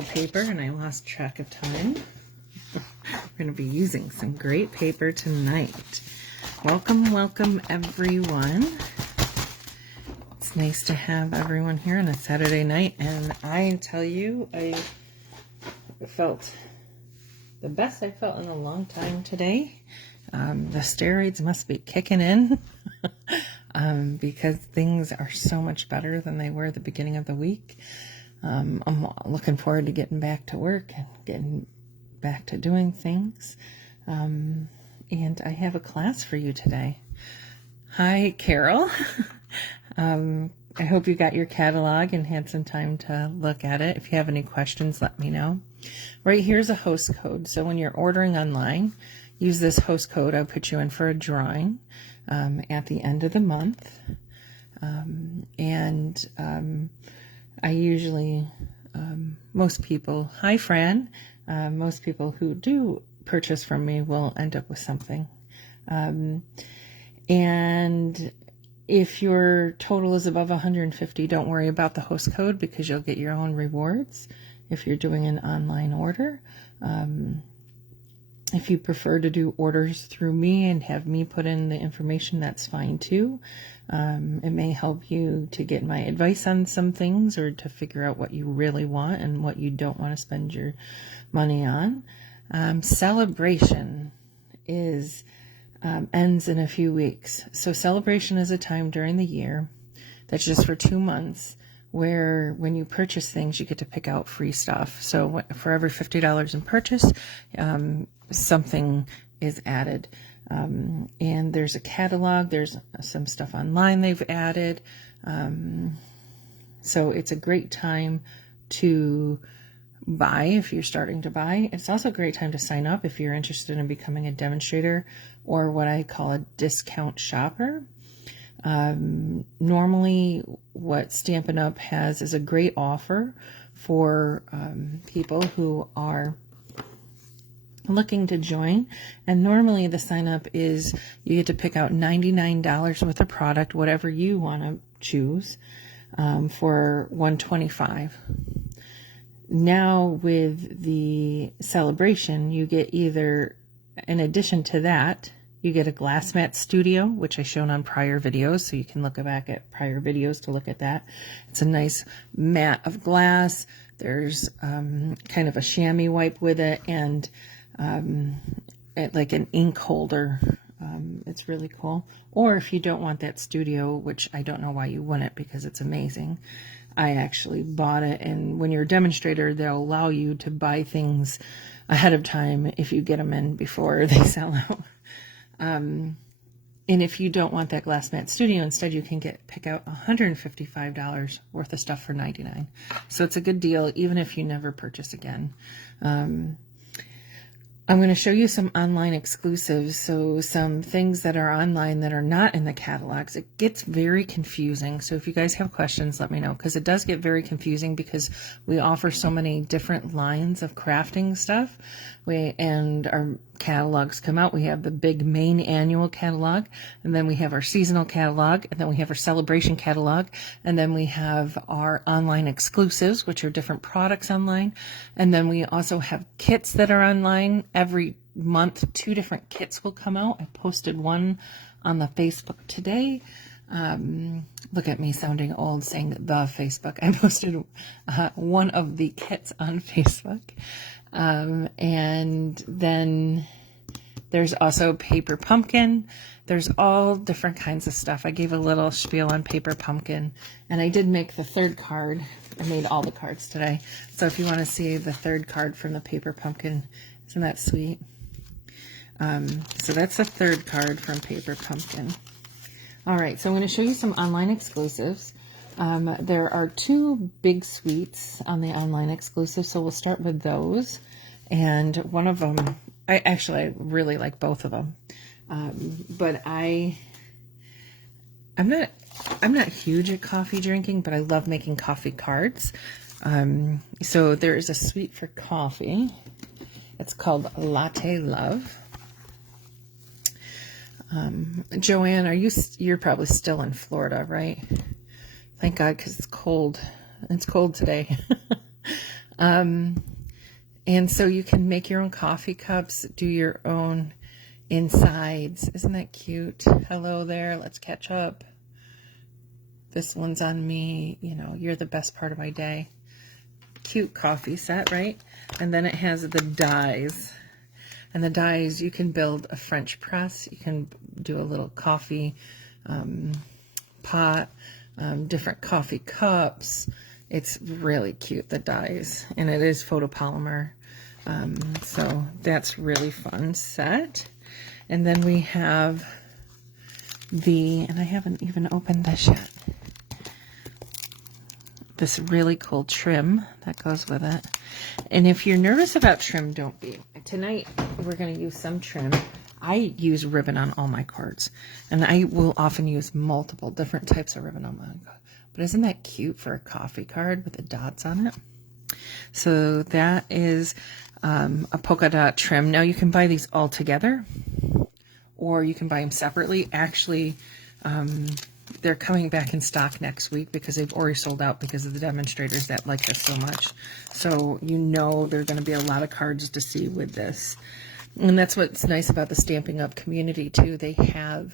paper and I lost track of time. We're going to be using some great paper tonight. Welcome, welcome everyone. It's nice to have everyone here on a Saturday night, and I tell you, I felt the best I felt in a long time today. The steroids must be kicking in because things are so much better than they were at the beginning of the week. I'm looking forward to getting back to work and getting back to doing things. And I have a class for you today. Hi, Carol. I hope you got your catalog and had some time to look at it. If you have any questions, let me know. Right here's a host code. So when you're ordering online, use this host code. I'll put you in for a drawing at the end of the month. I usually, most people, hi Fran, most people who do purchase from me will end up with something. And if your total is above 150, don't worry about the host code because you'll get your own rewards if you're doing an online order. If you prefer to do orders through me and have me put in the information, that's fine too. It may help you to get my advice on some things or to figure out what you really want and what you don't want to spend your money on. Celebration is ends in a few weeks. So celebration is a time during the year that's just for 2 months where when you purchase things, you get to pick out free stuff. So for every $50 in purchase, something is added. And there's a catalog. There's some stuff online they've added. So it's a great time to buy if you're starting to buy. It's also a great time to sign up if you're interested in becoming a demonstrator or what I call a discount shopper. Normally what Stampin' Up! Has is a great offer for people who are looking to join, and normally the sign up is you get to pick out $99 worth of product, whatever you want to choose, for $125. Now with the celebration, you get either, in addition to that, you get a glass mat studio, which I shown on prior videos, so you can look back at prior videos to look at that. It's a nice mat of glass. There's kind of a chamois wipe with it, and like an ink holder. It's really cool. Or if you don't want that studio, which I don't know why you wouldn't because it's amazing, I actually bought it, and when you're a demonstrator, they'll allow you to buy things ahead of time if you get them in before they sell out. And if you don't want that glass mat studio, instead you can pick out $155 worth of stuff for $99. So it's a good deal even if you never purchase again. I'm going to show you some online exclusives, so some things that are online that are not in the catalogs. It gets very confusing, so if you guys have questions, let me know, because it does get very confusing because we offer so many different lines of crafting stuff. And our catalogs come out. We have the big main annual catalog, and then we have our seasonal catalog, and then we have our celebration catalog, and then we have our online exclusives, which are different products online, and then we also have kits that are online. Every month 2 different kits will come out. I posted one on the Facebook today. Look at me sounding old saying the Facebook. I posted one of the kits on Facebook. And then there's also Paper Pumpkin. There's all different kinds of stuff. I gave a little spiel on Paper Pumpkin, and I did make the 3rd card. I made all the cards today. So if you want to see the 3rd card from the Paper Pumpkin, isn't that sweet? So that's the 3rd card from Paper Pumpkin. All right, so I'm going to show you some online exclusives. There are 2 big suites on the online exclusive, so we'll start with those. And one of them, I really like both of them. But I'm not huge at coffee drinking, but I love making coffee cards. So there is a suite for coffee. It's called Latte Love. Joanne, you're probably still in Florida, right? Thank God, because it's cold. It's cold today. And so you can make your own coffee cups, do your own insides. Isn't that cute? Hello there. Let's catch up. This one's on me. You know, you're the best part of my day. Cute coffee set, right? And then it has the dies. And the dies, you can build a French press. You can do a little coffee pot, different coffee cups. It's really cute, the dies. And it is photopolymer. So that's really fun set. And then we have and I haven't even opened this yet, this really cool trim that goes with it. And if you're nervous about trim, don't be. Tonight, we're going to use some trim. I use ribbon on all my cards, and I will often use multiple different types of ribbon on my card. But isn't that cute for a coffee card with the dots on it? So that is a polka dot trim. Now you can buy these all together, or you can buy them separately. Actually, they're coming back in stock next week because they've already sold out because of the demonstrators that like this so much. So you know there are going to be a lot of cards to see with this. And that's what's nice about the Stampin' Up community too. They have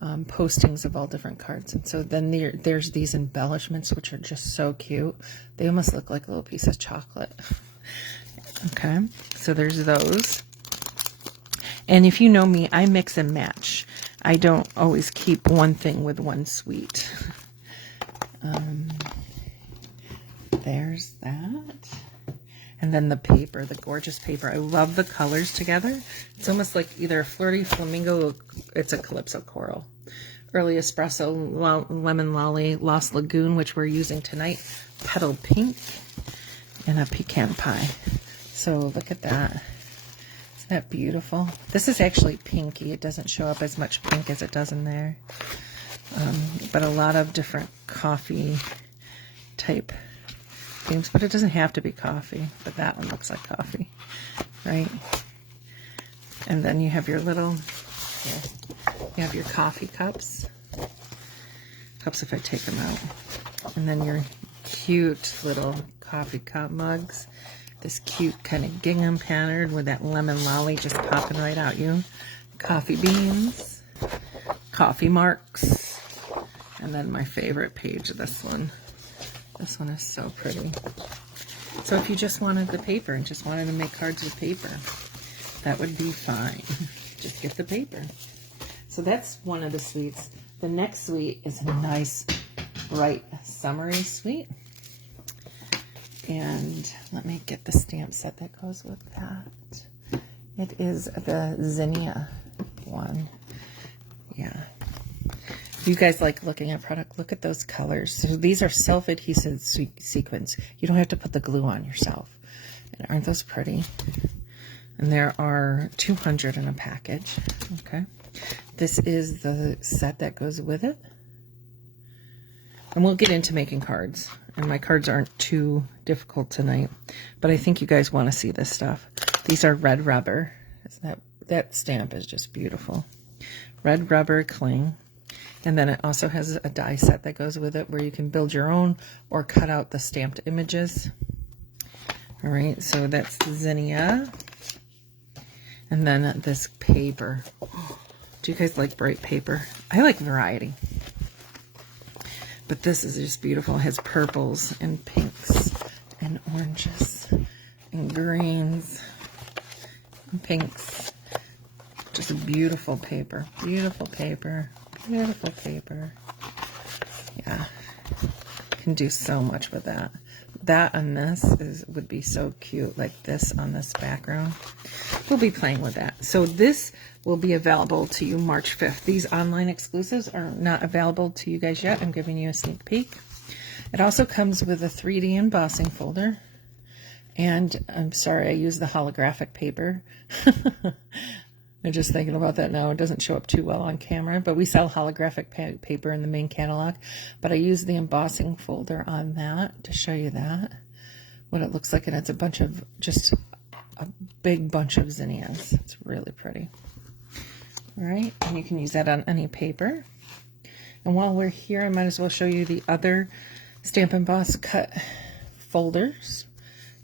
postings of all different cards. And so then there's these embellishments, which are just so cute. They almost look like a little piece of chocolate. Okay, so there's those. And if you know me, I mix and match. I don't always keep one thing with one suite. There's that. And then the paper, the gorgeous paper. I love the colors together. It's almost like either a flirty flamingo, it's a calypso coral. Early espresso, lemon lolly, Lost Lagoon, which we're using tonight, petal pink, and a pecan pie. So look at that. Isn't that beautiful? This is actually pinky. It doesn't show up as much pink as it does in there. But a lot of different coffee type themes, but it doesn't have to be coffee, but that one looks like coffee, right? And then you have your little, you have your coffee cups if I take them out. And then your cute little coffee cup mugs. This cute kind of gingham pattern with that lemon lolly just popping right out you. Coffee beans, coffee marks, and then my favorite page, this one. This one is so pretty. So if you just wanted the paper and just wanted to make cards with paper, that would be fine. Just get the paper. So that's one of the suites. The next suite is a nice, bright, summery suite. And let me get the stamp set that goes with that. It is the zinnia one. Yeah. You guys like looking at product, look at those colors. So these are self-adhesive sequins. You don't have to put the glue on yourself. And aren't those pretty? And there are 200 in a package. Okay. This is the set that goes with it. And we'll get into making cards. And my cards aren't too difficult tonight. But I think you guys want to see this stuff. These are red rubber. That stamp is just beautiful. Red rubber cling. And then it also has a die set that goes with it where you can build your own or cut out the stamped images. All right, so that's the zinnia. And then this paper. Do you guys like bright paper? I like variety. But this is just beautiful. It has purples and pinks and oranges and greens and pinks. Just a beautiful paper. Beautiful paper. Beautiful paper. Yeah. Can do so much with that. That on this would be so cute, like this on this background. We'll be playing with that. So this will be available to you March 5th. These online exclusives are not available to you guys yet. I'm giving you a sneak peek. It also comes with a 3D embossing folder. And I'm sorry, I used the holographic paper. I'm just thinking about that now. It doesn't show up too well on camera, but we sell holographic paper in the main catalog. But I use the embossing folder on that to show you that, what it looks like. And it's a bunch of, just a big bunch of zinnias. It's really pretty. All right, and you can use that on any paper. And while we're here, I might as well show you the other Stamp Emboss cut folders.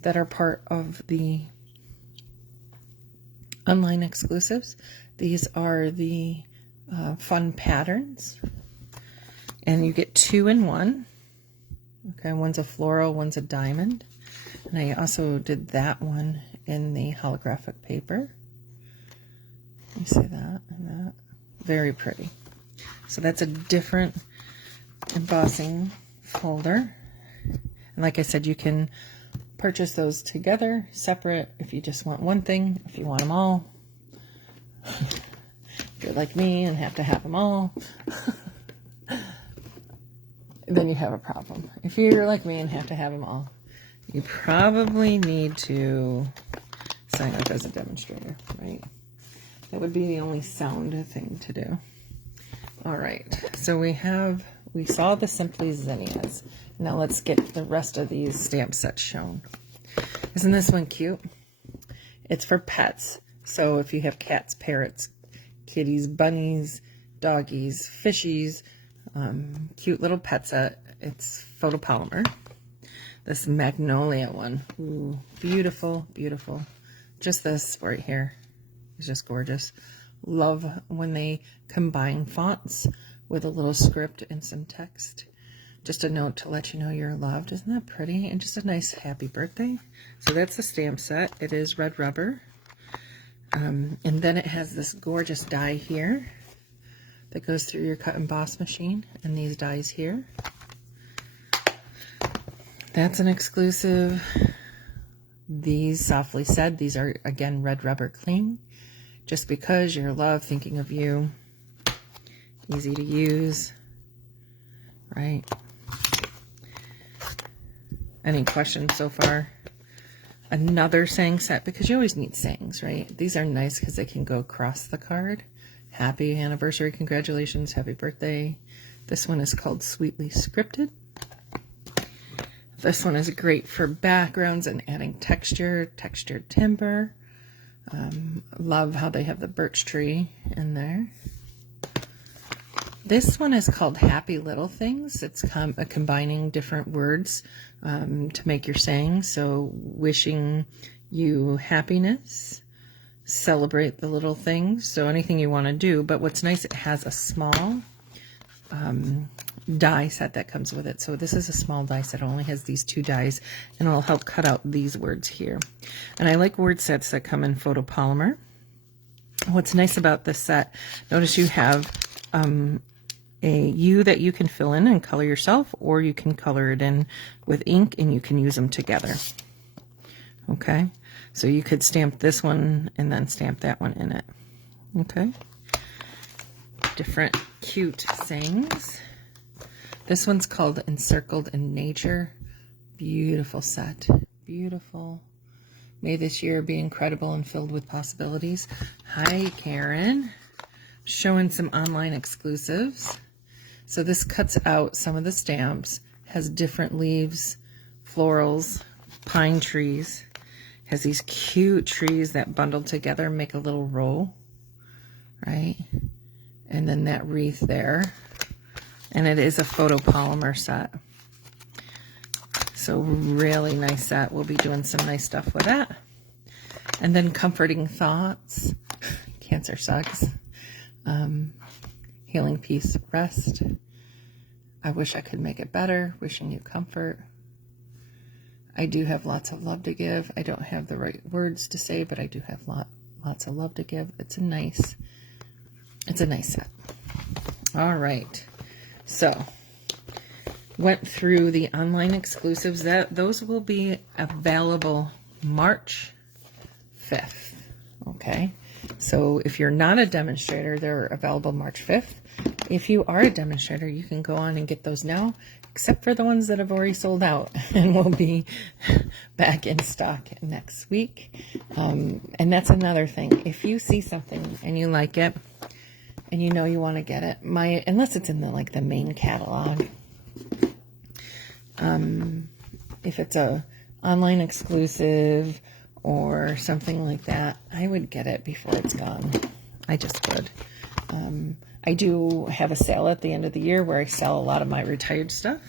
that are part of the online exclusives. These are the fun patterns, and you get 2 in 1. Okay, one's a floral, one's a diamond, and I also did that one in the holographic paper. You see that and that? Very pretty. So that's a different embossing folder. And like I said, you can purchase those together, separate, if you just want one thing, if you want them all. If you're like me and have to have them all, then you have a problem. If you're like me and have to have them all, you probably need to sign up as a demonstrator, right? That would be the only sound thing to do. All right, so we saw the Simply Zinnias. Now let's get the rest of these stamp sets shown. Isn't this one cute? It's for pets. So if you have cats, parrots, kitties, bunnies, doggies, fishies, cute little pet set, it's photopolymer. This magnolia one, ooh, beautiful, beautiful. Just this right here. It's just gorgeous. Love when they combine fonts with a little script and some text. Just a note to let you know you're loved. Isn't that pretty? And just a nice happy birthday. So that's the stamp set. It is red rubber. And then it has this gorgeous die here that goes through your cut and emboss machine. And these dies here. That's an exclusive. These, Softly Said, these are, again, red rubber cling. Just because, your love, thinking of you. Easy to use, right? Any questions so far? Another saying set, because you always need sayings, right? These are nice because they can go across the card. Happy anniversary, congratulations, happy birthday. This one is called Sweetly Scripted. This one is great for backgrounds and adding texture, textured timber. Love how they have the birch tree in there. This one is called Happy Little Things. It's combining different words to make your saying. So wishing you happiness, celebrate the little things. So anything you want to do. But what's nice, it has a small die set that comes with it. So this is a small die set. It only has these 2 dies, and it'll help cut out these words here. And I like word sets that come in photopolymer. What's nice about this set, notice you have a U that you can fill in and color yourself, or you can color it in with ink and you can use them together. Okay, so you could stamp this one and then stamp that one in it. Okay, different cute sayings. This one's called Encircled in Nature. Beautiful set. Beautiful. May this year be incredible and filled with possibilities. Hi, Karen. Showing some online exclusives. So this cuts out some of the stamps. Has different leaves, florals, pine trees. Has these cute trees that bundle together and make a little row. Right? And then that wreath there. And it is a photopolymer set. So really nice set. We'll be doing some nice stuff with that. And then Comforting Thoughts. Cancer sucks. Healing, peace, rest. I wish I could make it better. Wishing you comfort. I do have lots of love to give. I don't have the right words to say, but I do have lots of love to give. It's a nice set. All right. So, went through the online exclusives. Those will be available March 5th. Okay. So if you're not a demonstrator, they're available March 5th. If you are a demonstrator, you can go on and get those now, except for the ones that have already sold out and will be back in stock next week. And that's another thing. If you see something and you like it, and you know you want to get it, unless it's in the main catalog. If it's a online exclusive or something like that, I would get it before it's gone. I just would. I do have a sale at the end of the year where I sell a lot of my retired stuff.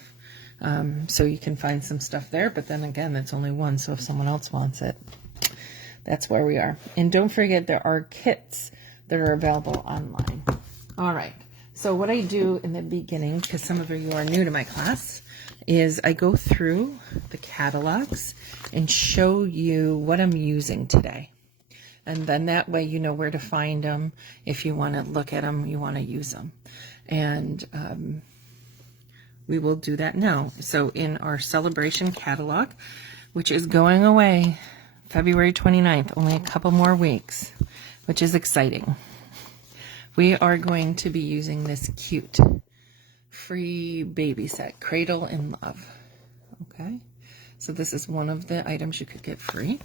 So you can find some stuff there, but then again, it's only one. So if someone else wants it, that's where we are. And don't forget, there are kits that are available online. All right. So what I do in the beginning, because some of you are new to my class, is I go through the catalogs and show you what I'm using today. And then that way you know where to find them. If you want to look at them, you want to use them. And we will do that now. So in our celebration catalog, which is going away February 29th, only a couple more weeks, which is exciting. We are going to be using this cute free baby set, Cradle in Love. Okay, so this is one of the items you could get free.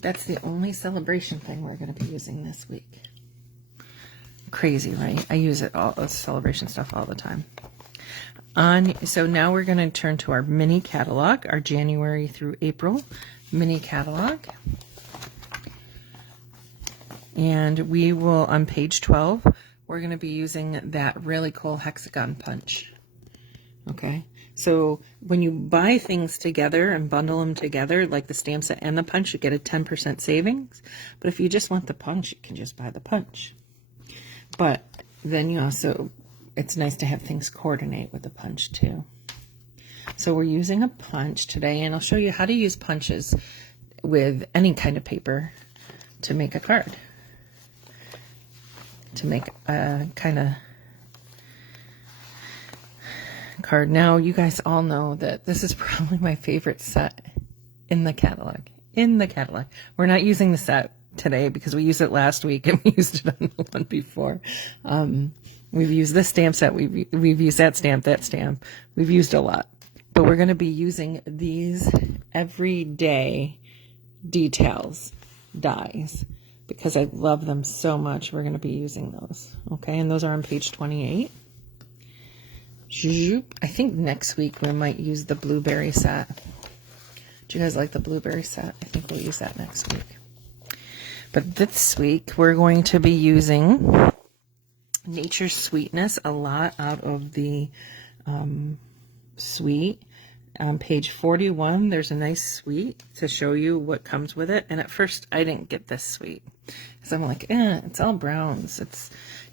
That's the only celebration thing we're going to be using this week. Crazy, right? I use it all, celebration stuff all the time. So now we're going to turn to our mini catalog, our January through April mini catalog. And we will, on page 12, we're going to be using that really cool hexagon punch. Okay, so when you buy things together and bundle them together, like the stamp set and the punch, you get a 10% savings. But if you just want the punch, you can just buy the punch. But then you also, it's nice to have things coordinate with the punch too. So we're using a punch today, and I'll show you how to use punches with any kind of paper to make a card. To make a kind of card. Now, you guys all know that this is probably my favorite set in the catalog. We're not using the set today because we used it last week and we used it on the one before. We've used this stamp set. We've used that stamp. We've used a lot. But we're going to be using these everyday details dies, because I love them so much. We're going to be using those. Okay, and those are on page 28. I think next week we might use the blueberry set. Do you guys like the blueberry set? I think we'll use that next week. But this week we're going to be using Nature's Sweetness, a lot out of the sweet. On page 41, there's a nice suite to show you what comes with it. And at first, I didn't get this suite. So I'm like, it's all browns.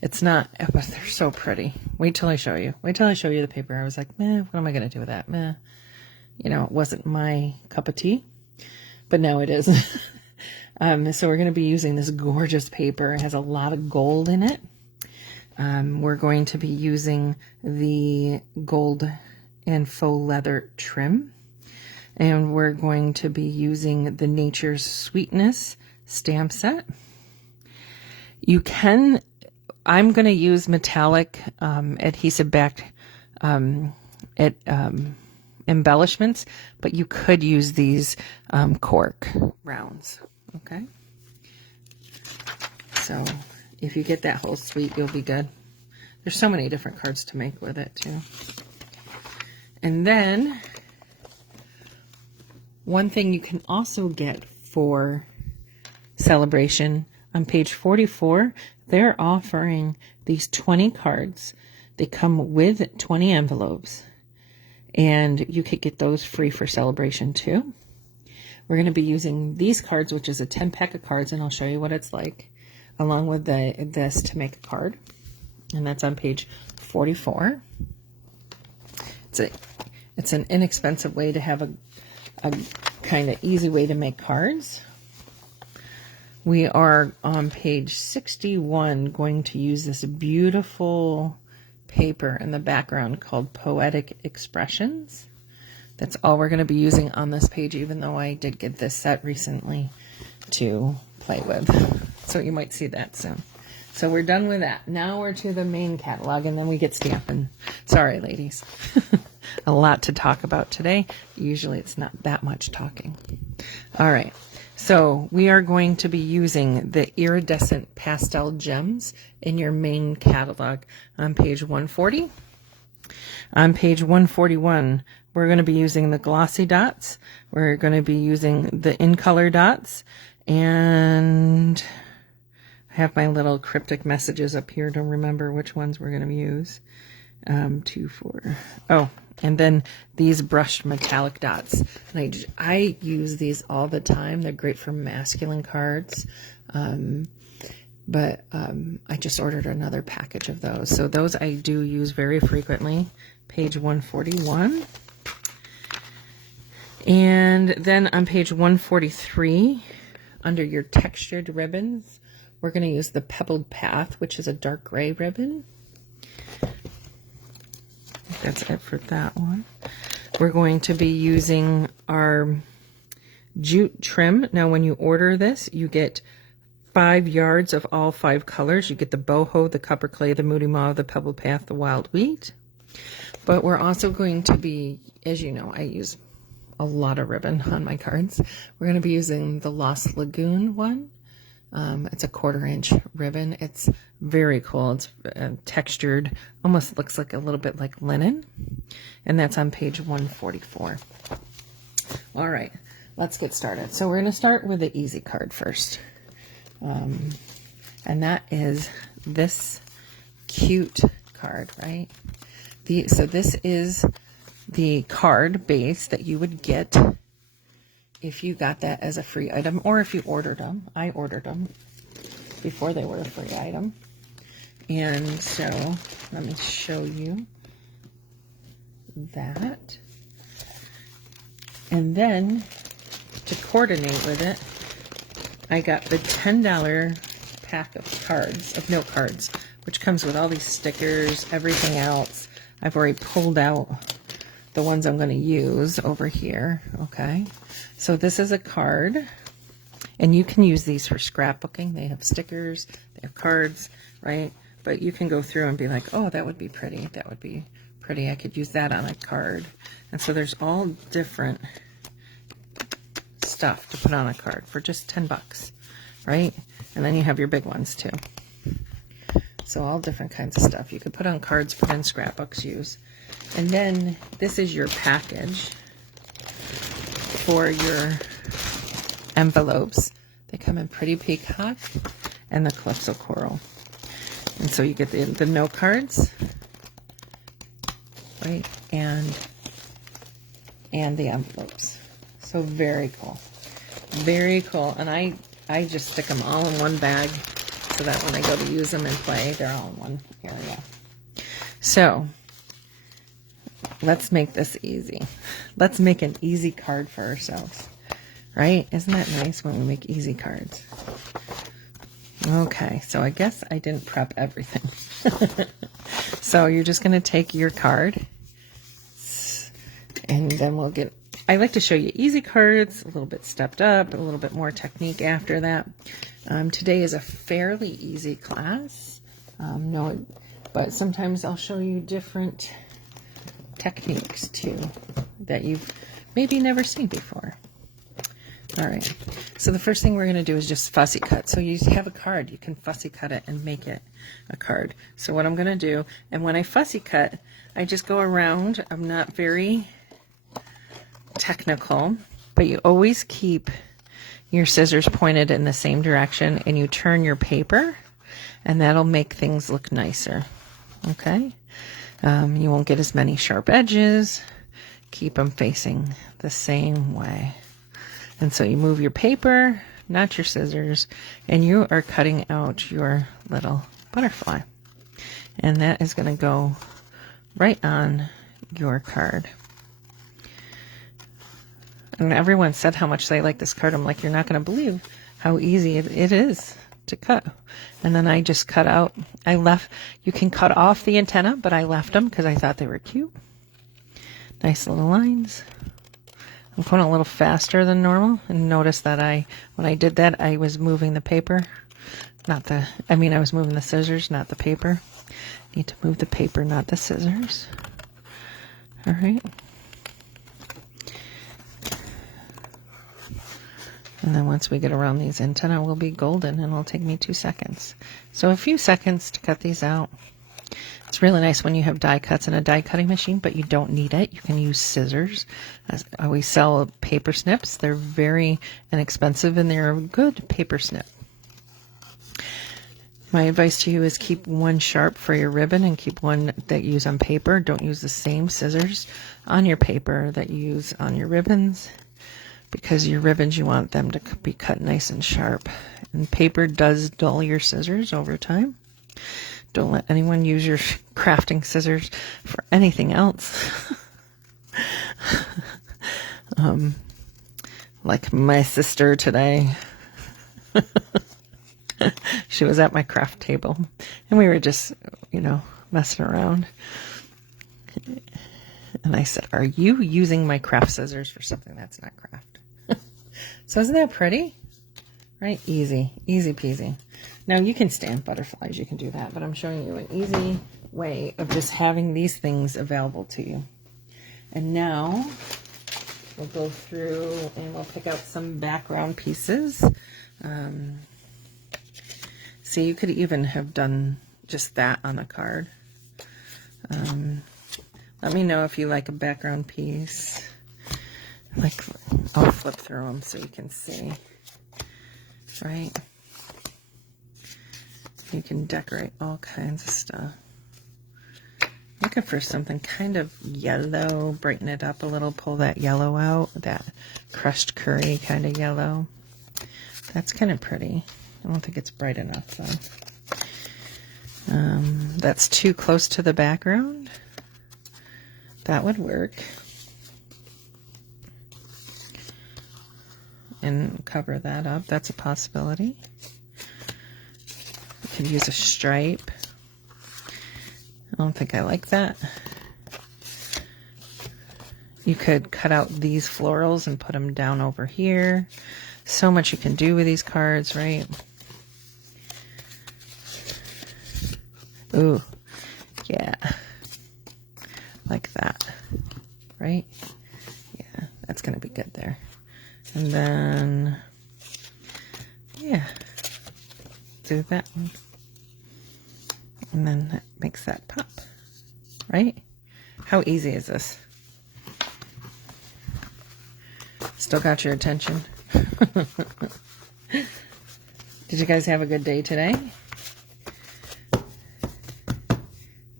It's not, but they're so pretty. Wait till I show you. Wait till I show you the paper. I was like, what am I going to do with that? You know, it wasn't my cup of tea. But now it is. So we're going to be using this gorgeous paper. It has a lot of gold in it. We're going to be using the gold and faux leather trim, and we're going to be using the Nature's Sweetness stamp set. I'm going to use metallic adhesive backed embellishments, but you could use these cork rounds. Okay, so if you get that whole suite, you'll be good. There's so many different cards to make with it too. And then one thing you can also get for celebration, on page 44, they're offering these 20 cards. They come with 20 envelopes, and you could get those free for celebration too. We're going to be using these cards, which is a 10-pack of cards, and I'll show you what it's like, along with this to make a card. And that's on page 44. It's an inexpensive way to have a kind of easy way to make cards. We are on page 61 going to use this beautiful paper in the background called Poetic Expressions. That's all we're going to be using on this page, even though I did get this set recently to play with. So you might see that soon. So we're done with that. Now we're to the main catalog, and then we get Stampin'. Sorry, ladies. A lot to talk about today. Usually it's not that much talking. All right. So we are going to be using the iridescent pastel gems in your main catalog on page 140. On page 141, we're going to be using the glossy dots. We're going to be using the in-color dots, and I have my little cryptic messages up here to remember which ones we're going to use. 2, 4. Oh, And then these brushed metallic dots. And I use these all the time. They're great for masculine cards. But I just ordered another package of those. So those I do use very frequently. Page 141. And then on page 143, under your textured ribbons, we're going to use the Pebbled Path, which is a dark gray ribbon. That's it for that one. We're going to be using our jute trim. Now, when you order this, you get 5 yards of all 5 colors. You get the boho, the copper clay, the moody mauve, the pebbled path, the wild wheat. But we're also going to be, as you know, I use a lot of ribbon on my cards. We're going to be using the Lost Lagoon one. It's a 1/4 inch ribbon. It's very cool. It's textured, almost looks like a little bit like linen. And that's on page 144. All right, let's get started. So we're going to start with the easy card first. And that is this cute card, right? So this is the card base that you would get if you got that as a free item, or if you ordered them. I ordered them before they were a free item. And so let me show you that. And then to coordinate with it, I got the $10 pack of cards, of note cards, which comes with all these stickers, everything else. I've already pulled out the ones I'm going to use over here. Okay. So this is a card, and you can use these for scrapbooking. They have stickers, they have cards, right? But you can go through and be like, oh, that would be pretty. That would be pretty. I could use that on a card. And so there's all different stuff to put on a card for just 10 bucks, right? And then you have your big ones too. So all different kinds of stuff you could put on cards, put in scrapbooks, use. And then this is your package for your envelopes. They come in Pretty Peacock and the Calypso Coral. And so you get the note cards, right? And the envelopes. So very cool. Very cool. And I just stick them all in one bag so that when I go to use them and play, they're all in one area. So let's make this easy. Let's make an easy card for ourselves, right? Isn't that nice when we make easy cards? Okay, so I guess I didn't prep everything. So you're just going to take your card, and then we'll get, I like to show you easy cards, a little bit stepped up, a little bit more technique after that. Today is a fairly easy class, but sometimes I'll show you different techniques too that you've maybe never seen before. All right, so the first thing we're going to do is just fussy cut. So you have a card, you can fussy cut it and make it a card. So what I'm going to do, and when I fussy cut, I just go around. I'm not very technical, but you always keep your scissors pointed in the same direction, and you turn your paper, and that'll make things look nicer. Okay, you won't get as many sharp edges. Keep them facing the same way. And so you move your paper, not your scissors, and you are cutting out your little butterfly. And that is going to go right on your card. And everyone said how much they like this card. I'm like, you're not going to believe how easy it is to cut. And then I just cut out, you can cut off the antenna, but I left them because I thought they were cute. Nice little lines. I'm going a little faster than normal, and notice that when I did that, I was moving the paper, I was moving the scissors, not the paper. Need to move the paper, not the scissors. All right. And then once we get around these antennae, we'll be golden, and it'll take me 2 seconds. So a few seconds to cut these out. It's really nice when you have die cuts in a die cutting machine, but you don't need it. You can use scissors. We sell paper snips. They're very inexpensive, and they're a good paper snip. My advice to you is keep one sharp for your ribbon and keep one that you use on paper. Don't use the same scissors on your paper that you use on your ribbons, because your ribbons, you want them to be cut nice and sharp. And paper does dull your scissors over time. Don't let anyone use your crafting scissors for anything else. Like my sister today. She was at my craft table and we were just, messing around. And I said, "Are you using my craft scissors for something that's not craft?" So isn't that pretty? Right? Easy peasy. Now you can stamp butterflies, you can do that, but I'm showing you an easy way of just having these things available to you. And now we'll go through and we'll pick out some background pieces. See, you could even have done just that on a card. Let me know if you like a background piece. I'll flip through them so you can see. Right? You can decorate all kinds of stuff. Looking for something kind of yellow, brighten it up a little, pull that yellow out, that crushed curry kind of yellow. That's kind of pretty. I don't think it's bright enough though. That's too close to the background. That would work. And cover that up. That's a possibility. You could use a stripe. I don't think I like that. You could cut out these florals and put them down over here. So much you can do with these cards, right? Ooh, yeah. Like that, right? Yeah, that's going to be good there. And then, yeah, do that one. And then that makes that pop, right? How easy is this? Still got your attention? Did you guys have a good day today?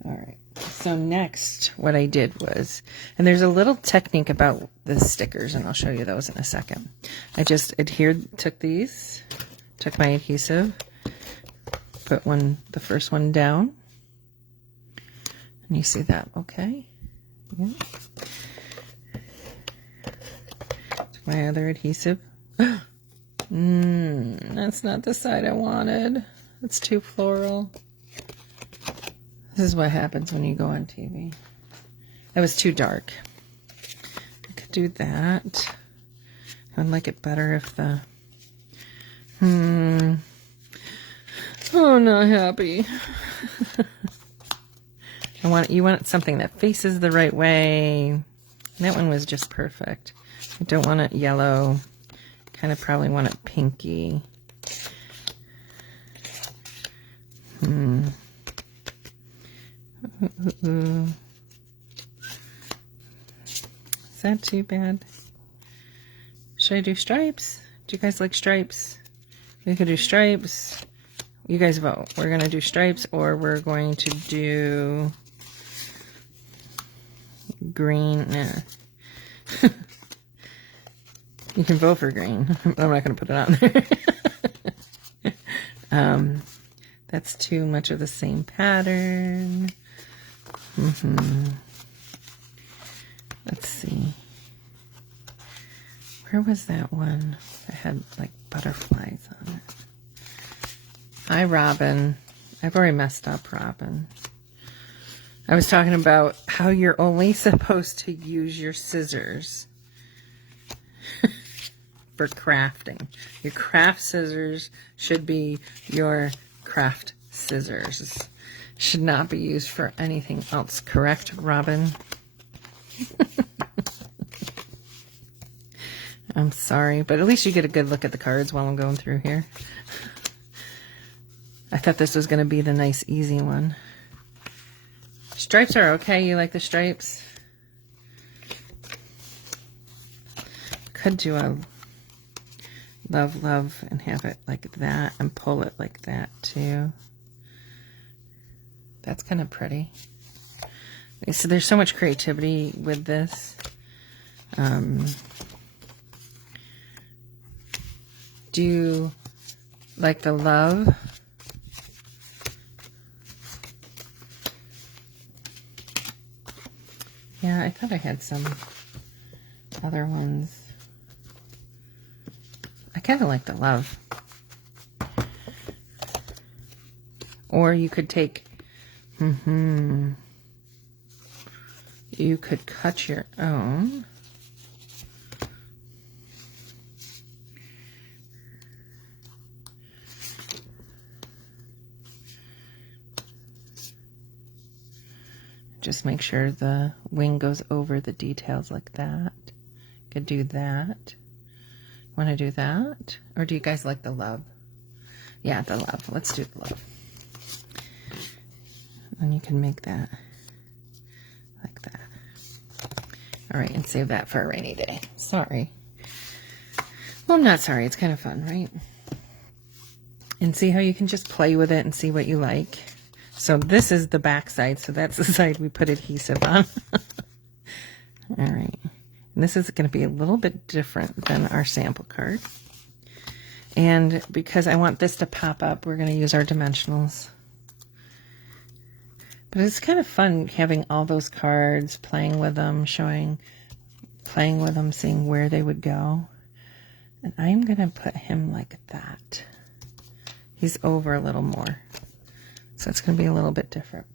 All right. So next, what I did was, and there's a little technique about the stickers, and I'll show you those in a second. I just took my adhesive, put the first one down, and you see that, okay? Yeah. Took my other adhesive. That's not the side I wanted. It's too floral. This is what happens when you go on TV. That was too dark. I could do that. I would like it better if the... Oh, not happy. You want something that faces the right way. And that one was just perfect. I don't want it yellow. Kind of probably want it pinky. Is that too bad? Should I do stripes? Do you guys like stripes? We could do stripes. You guys vote. We're going to do stripes, or we're going to do green. Nah. You can vote for green. I'm not going to put it on there. That's too much of the same pattern. Let's see. Where was that one that had like butterflies on it? Hi, Robin. I've already messed up, Robin. I was talking about how you're only supposed to use your scissors for crafting. Your craft scissors should be your craft scissors. Should not be used for anything else. Correct, Robin? I'm sorry, but at least you get a good look at the cards while I'm going through here. I thought this was going to be the nice, easy one. Stripes are okay. You like the stripes? Could do a love and have it like that and pull it like that too. That's kind of pretty. So there's so much creativity with this. Do you like the love? Yeah, I thought I had some other ones. I kind of like the love. Or you could take, you could cut your own. Just make sure the wing goes over the details like that. Could do that. Want to do that? Or do you guys like the love? Yeah, the love. Let's do the love. And you can make that like that. All right, and save that for a rainy day. Sorry. Well, I'm not sorry. It's kind of fun, right? And see how you can just play with it and see what you like. So this is the back side. So that's the side we put adhesive on. All right. And this is going to be a little bit different than our sample card. And because I want this to pop up, we're going to use our dimensionals. But it's kind of fun having all those cards, playing with them, playing with them, seeing where they would go. And I'm going to put him like that. He's over a little more. So it's going to be a little bit different.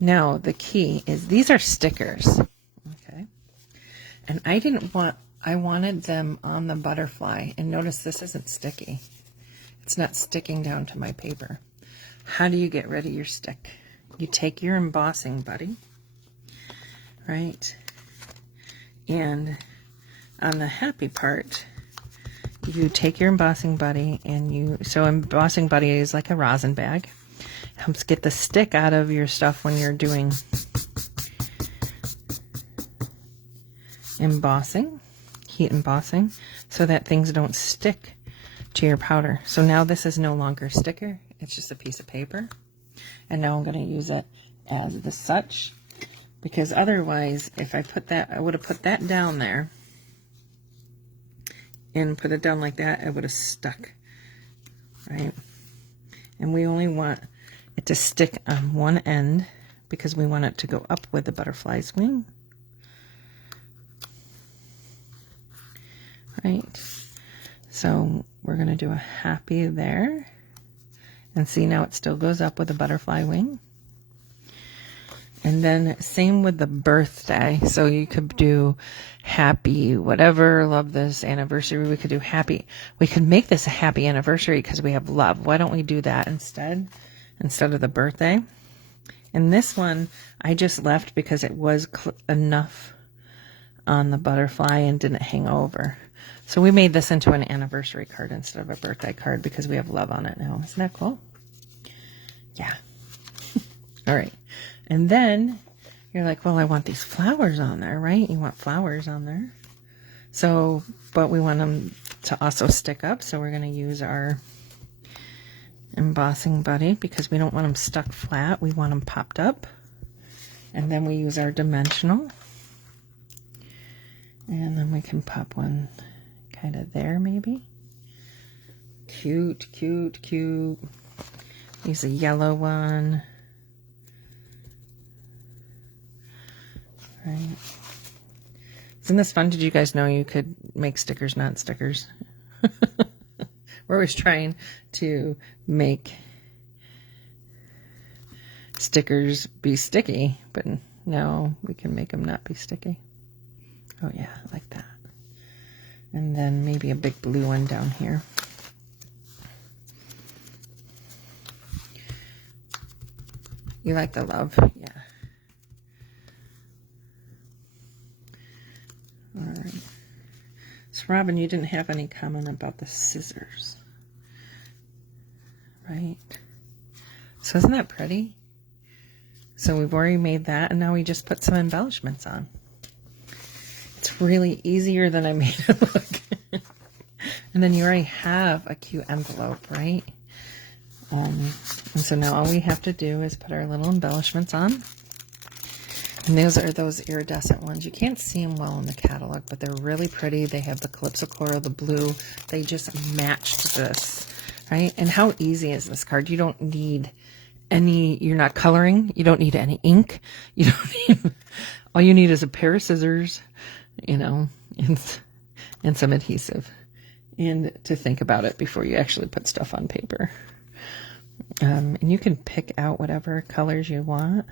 Now, the key is these are stickers. Okay. And I wanted them on the butterfly. And notice this isn't sticky. It's not sticking down to my paper. How do you get rid of your stick? You take your embossing buddy, right? And on the happy part, you take your embossing buddy and so embossing buddy is like a rosin bag. Helps get the stick out of your stuff when you're doing embossing, heat embossing, so that things don't stick to your powder. So now this is no longer a sticker, it's just a piece of paper. And now I'm going to use it as the such, because otherwise, if I put that, I would have put that down there and put it down like that, it would have stuck, right? And we only want it to stick on one end because we want it to go up with the butterfly's wing. Right? So we're going to do a happy there. And see, now it still goes up with a butterfly wing. And then same with the birthday. So you could do happy whatever, love this anniversary. We could do happy. We could make this a happy anniversary because we have love. Why don't we do that instead of the birthday? And this one I just left because it was enough on the butterfly and didn't hang over. So we made this into an anniversary card instead of a birthday card because we have love on it now. Isn't that cool? Yeah. All right. And then you're like, well, I want these flowers on there, right? You want flowers on there. So, but we want them to also stick up. So we're going to use our embossing buddy because we don't want them stuck flat. We want them popped up. And then we use our dimensional. And then we can pop one kind of there maybe. Cute, cute, cute. Use a yellow one. Right. Isn't this fun? Did you guys know you could make stickers, not stickers? We're always trying to make stickers be sticky, but no, we can make them not be sticky. Oh yeah, like that. And then maybe a big blue one down here. You like the love? Yeah. All right. So Robin, you didn't have any comment about the scissors, right? So isn't that pretty? So we've already made that, and now we just put some embellishments on. It's really easier than I made it look. And then you already have a cute envelope, right? And so now all we have to do is put our little embellishments on. And those are those iridescent ones. You can't see them well in the catalog, but they're really pretty. They have the Calypso Coral, the blue. They just matched this, right? And how easy is this card? You don't need any, you're not coloring. You don't need any ink. You don't need, all you need is a pair of scissors, you know, and some adhesive. And to think about it before you actually put stuff on paper. And you can pick out whatever colors you want.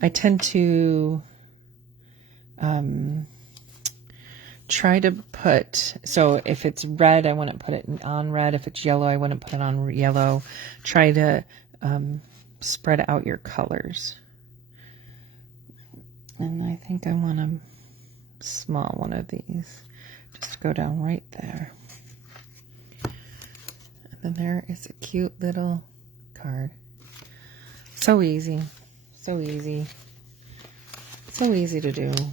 I tend to try to put, so if it's red, I wouldn't put it on red. If it's yellow, I wouldn't put it on yellow. Try to spread out your colors. And I think I want a small one of these. Just go down right there. And then there is a cute little card. So easy. So easy. So easy to do. And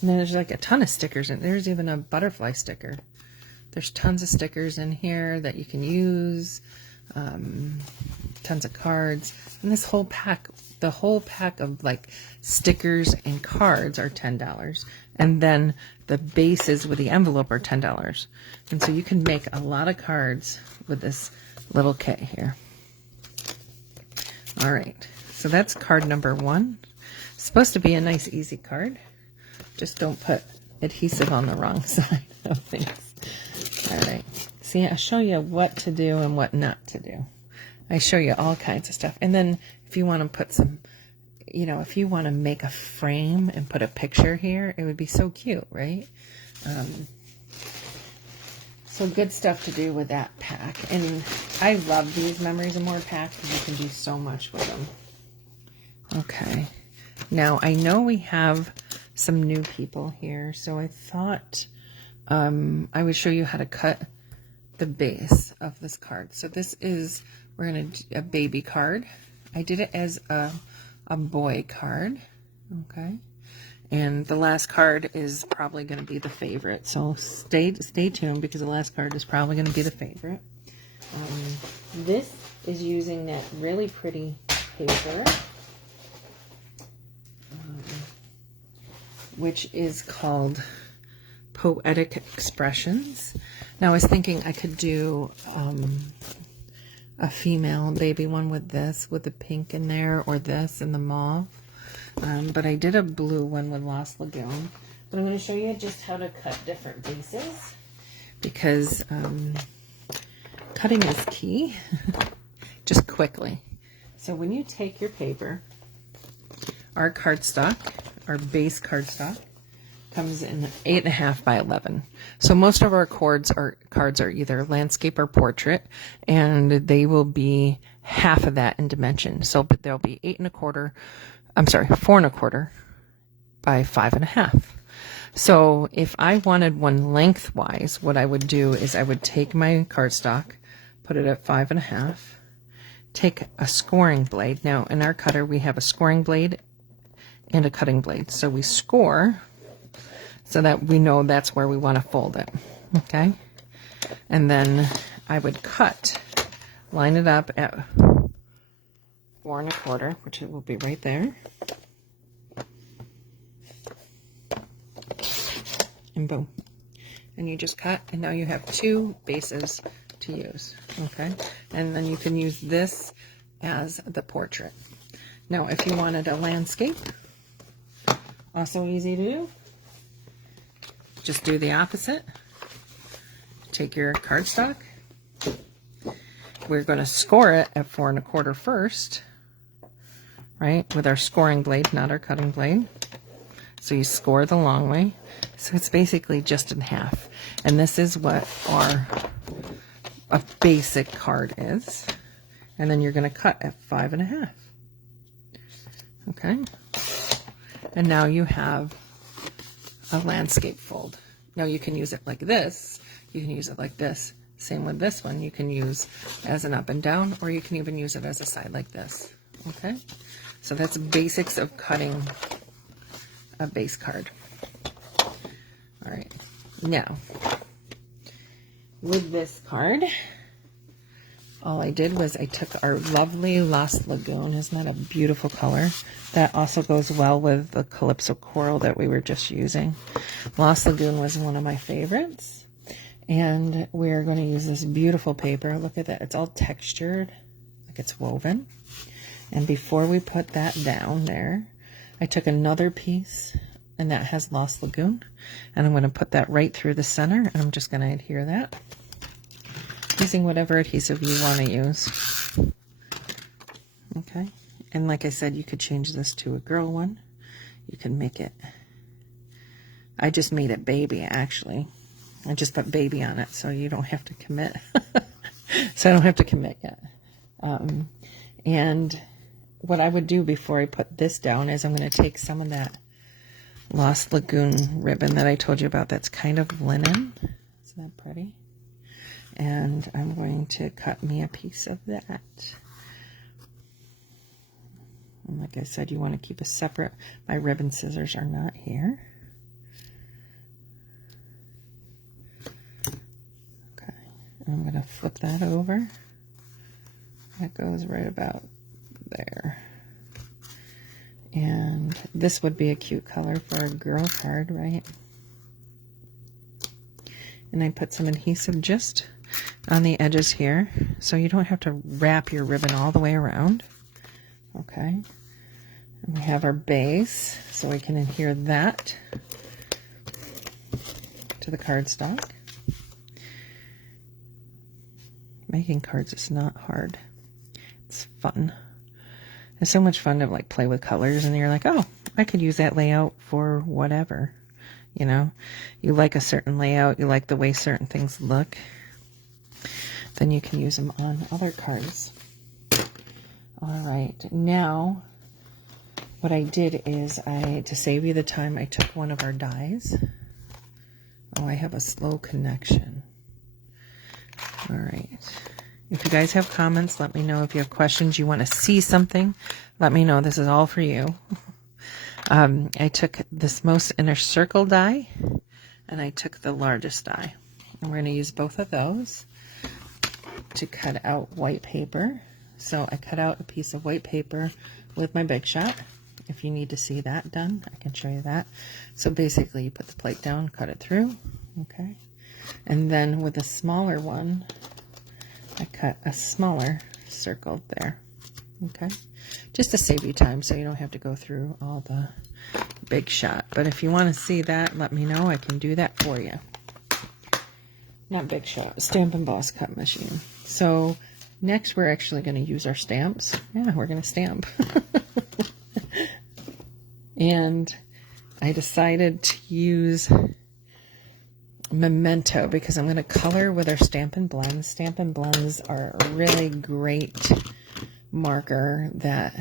then there's like a ton of stickers, and there's even a butterfly sticker. There's tons of stickers in here that you can use. Tons of cards. And this whole pack, the whole pack of like stickers and cards are $10. And then the bases with the envelope are $10. And so you can make a lot of cards with this little kit here. All right. So that's card number 1. It's supposed to be a nice, easy card. Just don't put adhesive on the wrong side of things. All right. See, I show you what to do and what not to do. I show you all kinds of stuff. And then if you want to put some, you know, if you want to make a frame and put a picture here, it would be so cute, right? So good stuff to do with that pack. And I love these Memories of More packs because you can do so much with them. Okay. Now, I know we have some new people here, so I thought I would show you how to cut the base of this card. So this is, we're going to do a baby card. I did it as a boy card. Okay. And the last card is probably going to be the favorite. So stay tuned because the last card is probably going to be the favorite. This is using that really pretty paper, which is called Poetic Expressions. Now I was thinking I could do a female baby one with this, with the pink in there, or this in the mauve. But I did a blue one with Lost Lagoon. But I'm going to show you just how to cut different bases because cutting is key. Just quickly. So when you take your paper, our cardstock, our base cardstock, comes in 8.5 by 11. So most of our cards are either landscape or portrait, and they will be half of that in dimension. So but they'll be 4.25 by 5.5. So if I wanted one lengthwise, what I would do is I would take my cardstock, put it at 5.5, take a scoring blade. Now in our cutter we have a scoring blade and a cutting blade. So we score so that we know that's where we want to fold it. Okay? And then I would cut, line it up at 4.25, which it will be right there. And boom. And you just cut, and now you have 2 bases to use. Okay? And then you can use this as the portrait. Now, if you wanted a landscape, also easy to do. Just do the opposite. Take your cardstock. We're going to score it at 4.25 first, right? With our scoring blade, not our cutting blade. So you score the long way. So it's basically just in half. And this is what a basic card is. And then you're going to cut at 5.5. Okay? And now you have a landscape fold. Now you can use it like this. You can use it like this. Same with this one. You can use as an up and down, or you can even use it as a side like this. Okay? So that's basics of cutting a base card. All right. Now, with this card, all I did was I took our lovely Lost Lagoon. Isn't that a beautiful color? That also goes well with the Calypso Coral that we were just using. Lost Lagoon was one of my favorites. And we're going to use this beautiful paper. Look at that. It's all textured, like it's woven. And before we put that down there, I took another piece, and that has Lost Lagoon. And I'm going to put that right through the center, and I'm just going to adhere that, using whatever adhesive you want to use. Okay. And like I said, you could change this to a girl one. You can make it, I just made it baby, actually. I just put baby on it, so you don't have to commit. So I don't have to commit yet. And what I would do before I put this down is I'm going to take some of that Lost Lagoon ribbon that I told you about. That's kind of linen. Isn't that pretty? And I'm going to cut me a piece of that. And like I said, you want to keep a separate, my ribbon scissors are not here. Okay, and I'm going to flip that over. That goes right about there. And this would be a cute color for a girl card, right? And I put some adhesive just on the edges here, so you don't have to wrap your ribbon all the way around. Okay. And we have our base, so we can adhere that to the cardstock. Making cards is not hard. It's fun. It's so much fun to like play with colors, and you're like, oh, I could use that layout for whatever. You know, you like a certain layout, you like the way certain things look, then you can use them on other cards. All right, now what I did is to save you the time, I took one of our dies. Oh, I have a slow connection. All right. If you guys have comments, let me know. If you have questions, you want to see something, let me know. This is all for you. I took this most inner circle die, and I took the largest die. And we're going to use both of those to cut out white paper. So I cut out a piece of white paper with my Big Shot. If you need to see that done, I can show you that. So basically, you put the plate down, cut it through, okay? And then with a smaller one, I cut a smaller circle there, okay? Just to save you time so you don't have to go through all the Big Shot. But if you want to see that, let me know. I can do that for you. Not Big Shot, Stampin' Boss cut machine. So next we're actually going to use our stamps. Yeah, we're going to stamp. And I decided to use Memento because I'm going to color with our Stampin' Blends. Stampin' Blends are a really great marker that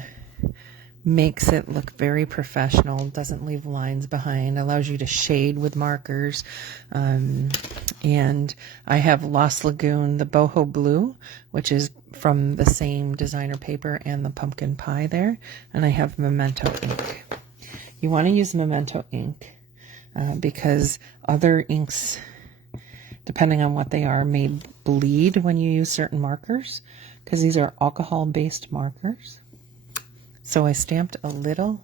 makes it look very professional, doesn't leave lines behind, allows you to shade with markers. And I have Lost Lagoon, the boho blue, which is from the same designer paper, and the pumpkin pie there. And I have Memento ink. You want to use Memento ink because other inks, depending on what they are, may bleed when you use certain markers, because these are alcohol-based markers. So I stamped a little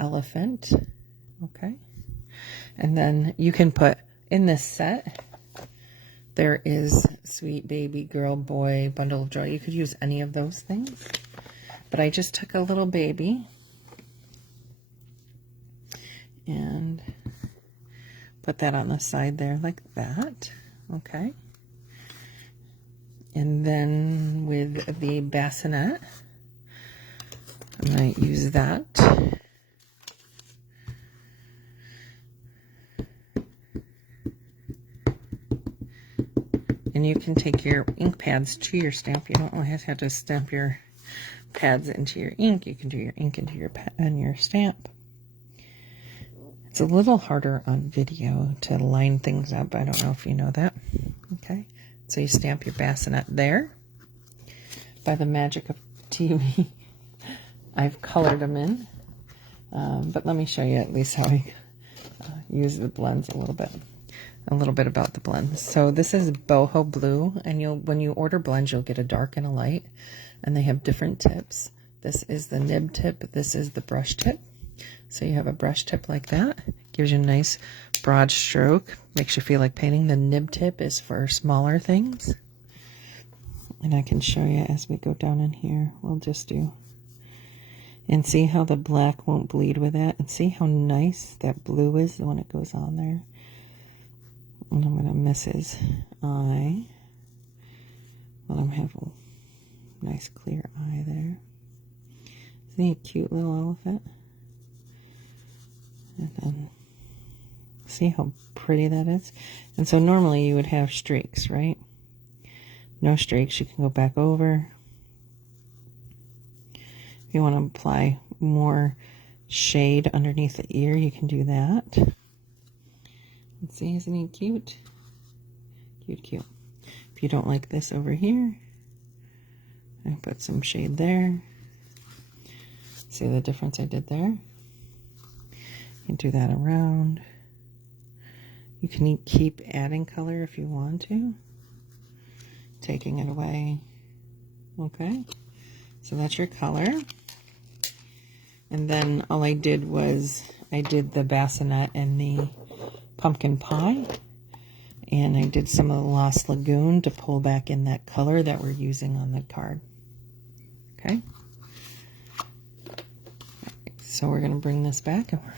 elephant, okay? And then you can put, in this set, there is Sweet Baby, Girl, Boy, Bundle of Joy. You could use any of those things. But I just took a little baby and put that on the side there like that, okay? And then with the bassinet, I'm going to use that. And you can take your ink pads to your stamp. You don't have to stamp your pads into your ink. You can do your ink into your stamp. It's a little harder on video to line things up. I don't know if you know that. Okay, so you stamp your bassinet there. By the magic of TV, I've colored them in. But let me show you at least how I use the blends a little bit. a little bit about the blend. So this is boho blue, and when you order blends, you'll get a dark and a light, and they have different tips. This is the nib tip. This is the brush tip. So you have a brush tip like that. Gives you a nice broad stroke. Makes you feel like painting. The nib tip is for smaller things. And I can show you as we go down in here. We'll just do. And see how the black won't bleed with that. And see how nice that blue is when it goes on there. And I'm going to miss his eye. Let him have a nice clear eye there. Isn't he a cute little elephant? And then see how pretty that is? And so normally you would have streaks, right? No streaks, you can go back over. If you want to apply more shade underneath the ear, you can do that. Let's see, isn't he cute? Cute, cute. If you don't like this over here, I put some shade there. See the difference I did there? You can do that around. You can keep adding color if you want to. Taking it away. Okay. So that's your color. And then all I did was I did the bassinet and the pumpkin pie. And I did some of the Lost Lagoon to pull back in that color that we're using on the card. Okay. So we're going to bring this back, and we're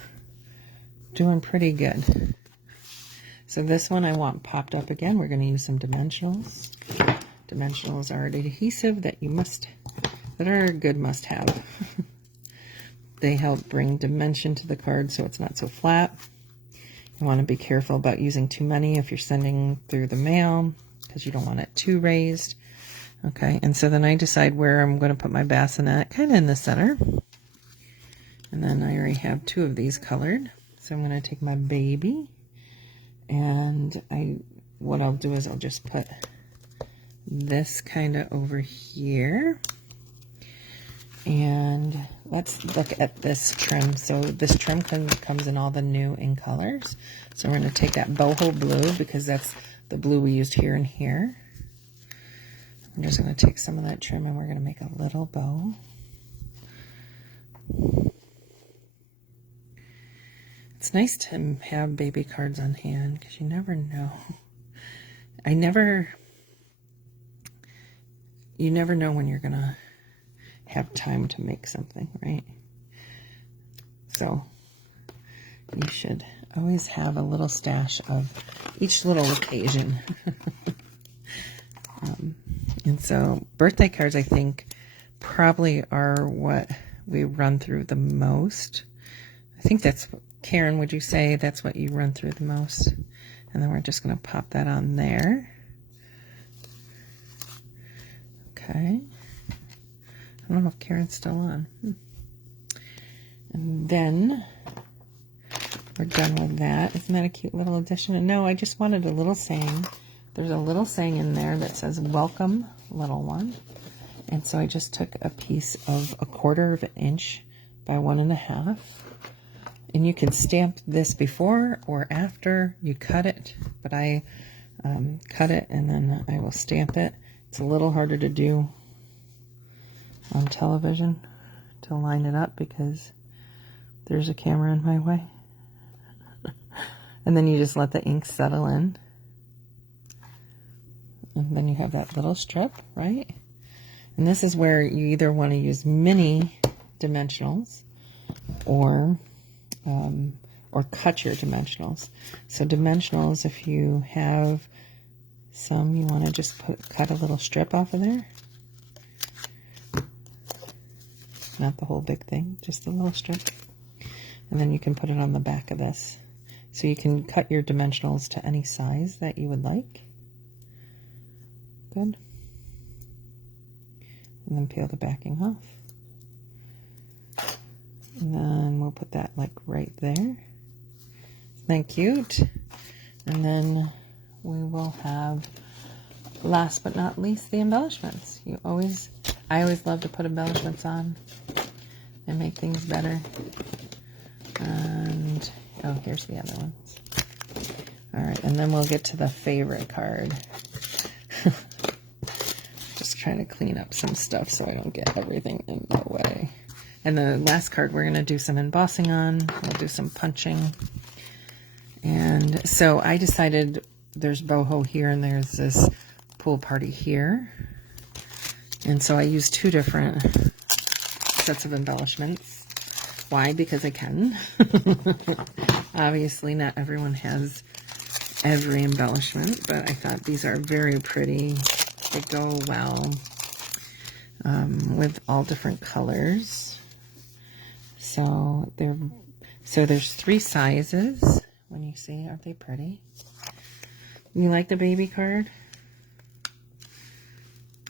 doing pretty good. So this one I want popped up again. We're going to use some dimensionals. Dimensionals are an adhesive that are a good must-have. They help bring dimension to the card so it's not so flat. You want to be careful about using too many if you're sending through the mail, because you don't want it too raised. Okay, and so then I decide where I'm going to put my bassinet, kind of in the center. And then I already have two of these colored. So I'm going to take my baby, and what I'll do is I'll just put this kind of over here. And let's look at this trim. So this trim comes in all the new in colors. So we're going to take that boho blue, because that's the blue we used here and here. I'm just going to take some of that trim, and we're going to make a little bow. It's nice to have baby cards on hand, because you never know. You never know when you're going to have time to make something, right? So you should always have a little stash of each little occasion. And so birthday cards, I think, probably are what we run through the most. I think that's, Karen, would you say that's what you run through the most? And then we're just going to pop that on there. Okay. I don't know if Karen's still on. And then we're done with that. Isn't that a cute little addition? And no, I just wanted a little saying. There's a little saying in there that says, "Welcome, little one." And so I just took a piece of 1/4 of an inch by 1.5. And you can stamp this before or after you cut it. But I cut it, and then I will stamp it. It's a little harder to do on television to line it up, because there's a camera in my way. And then you just let the ink settle in. And then you have that little strip, right? And this is where you either want to use mini dimensionals or cut your dimensionals. So dimensionals, if you have some, you want to just cut a little strip off of there. Not the whole big thing, just a little strip. And then you can put it on the back of this. So you can cut your dimensionals to any size that you would like. Good. And then peel the backing off. And then we'll put that like right there. Isn't that cute? And then we will have, last but not least, the embellishments. I always love to put embellishments on and make things better. And oh, here's the other ones. All right, and then we'll get to the favorite card. Just trying to clean up some stuff so I don't get everything in the way. And the last card we're going to do some embossing on. We'll do some punching. And so I decided there's boho here and there's this pool party here. And so I used 2 different sets of embellishments. Why? Because I can. Obviously, not everyone has every embellishment, but I thought these are very pretty. They go well with all different colors. So there's 3 sizes. When you see, aren't they pretty? You like the baby card?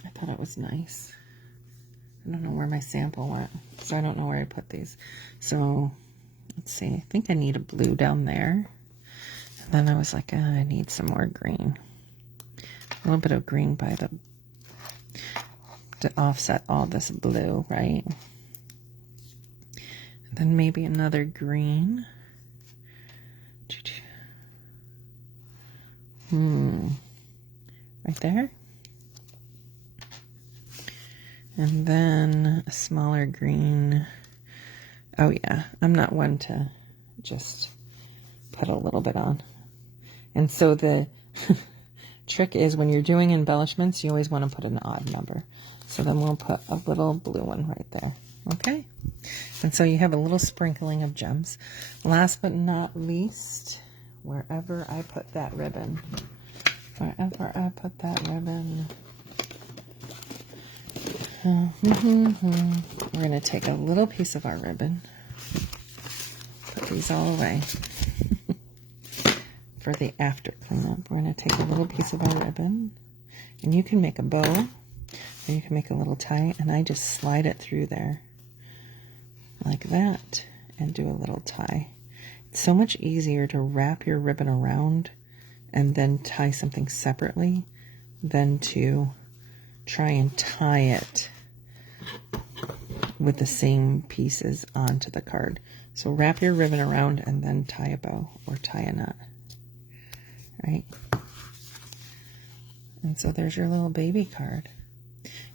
I thought it was nice. I don't know where my sample went, so I don't know where I put these. So let's see. I think I need a blue down there. And then I was like, I need some more green. A little bit of green to offset all this blue, right? And then maybe another green. Right there. And then a smaller green. Oh yeah, I'm not one to just put a little bit on. And so the trick is when you're doing embellishments, you always want to put an odd number. So then we'll put a little blue one right there. Okay? And so you have a little sprinkling of gems. Last but not least, wherever I put that ribbon. Wherever I put that ribbon. We're going to take a little piece of our ribbon. Put these all away. For the after cleanup, we're going to take a little piece of our ribbon. And you can make a bow. Or you can make a little tie. And I just slide it through there. Like that. And do a little tie. It's so much easier to wrap your ribbon around and then tie something separately than to try and tie it with the same pieces onto the card. So wrap your ribbon around and then tie a bow or tie a knot. Right? And so there's your little baby card.